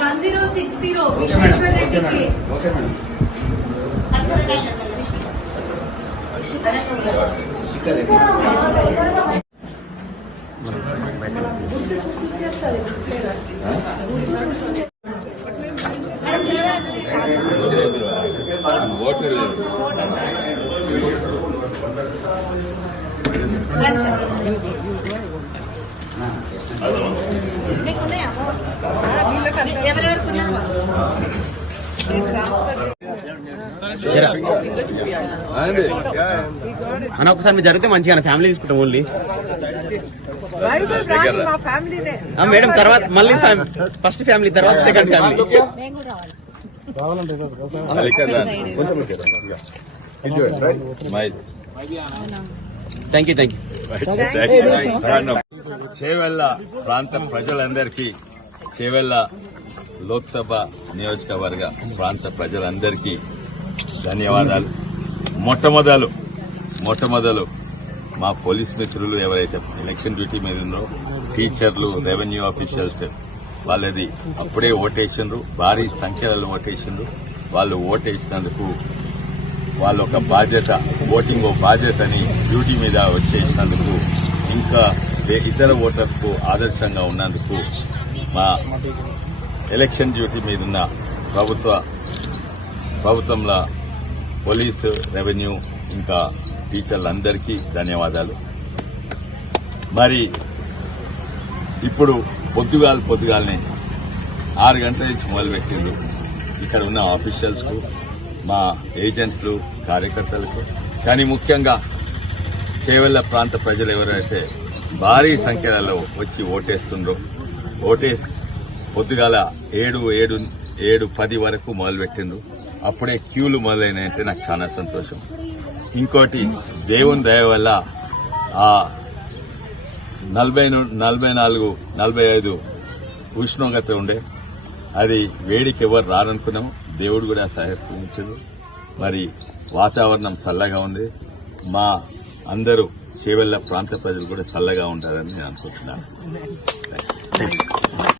One zero six zero Vishweshwara రెడ్డికి అన్న ఒకసారి మీరు జరిగితే మంచిగా ఫ్యామిలీ తీసుకుంటాం ఓన్లీ మేడం తర్వాత మళ్ళీ ఫస్ట్ ఫ్యామిలీ తర్వాత second family thank you thank you Chevella ప్రాంత ప్రజలందరికీ చేవెళ్ళ లోక్సభ నియోజకవర్గ ప్రాంత ప్రజలందరికీ ధన్యవాదాలు. మొట్టమొదలు మొట్టమొదలు మా పోలీస్ మిత్రులు ఎవరైతే ఎలక్షన్ డ్యూటీ మీద ఉన్నారో టీచర్లు రెవెన్యూ ఆఫీషియల్స్ వాళ్ళది అప్పుడే ఓటేసిండ్రు భారీ సంఖ్యలో ఓటేసిండ్రు. వాళ్ళు ఓటేసినందుకు వాళ్ళ ఒక బాధ్యత ఓటింగ్ ఓ బాధ్యతని డ్యూటీ మీద వచ్చేసినందుకు ఇంకా ఇతర ఓటర్కు ఆదర్శంగా ఉన్నందుకు మా ఎలక్షన్ డ్యూటీ మీదున్న ప్రభుత్వ ప్రభుత్వంలో పోలీసు రెవెన్యూ ఇంకా టీచర్లందరికీ ధన్యవాదాలు. మరి ఇప్పుడు పొద్దుగాలు పొద్దుగాలనే ఆరు గంటల నుంచి మొదలుపెట్టిండ్రు ఇక్కడ ఉన్న ఆఫీషియల్స్కు మా ఏజెంట్స్లు కార్యకర్తలకు కానీ ముఖ్యంగా చేవెళ్ళ ప్రాంత ప్రజలు ఎవరైతే భారీ సంఖ్యలలో వచ్చి ఓటేస్తుండ్రు. ఓటే పొద్దుగాల ఏడు ఏడు ఏడు పది వరకు మొదలుపెట్టిండ్రు. అప్పుడే క్యూలు మొదలైనాయంటే నాకు చాలా సంతోషం. ఇంకోటి దేవుని దయ వల్ల ఆ నలభై ను- నలభై నాలుగు నలభై ఐదు ఉష్ణోగ్రత ఉండే. అది వేడికి ఎవరు రారనుకున్నాం. దేవుడు కూడా సహకరించదు మరి వాతావరణం చల్లగా ఉంది. మా అందరూ చేవెళ్ళ ప్రాంత ప్రజలు కూడా చల్లగా ఉంటారని నేను అనుకుంటున్నాను.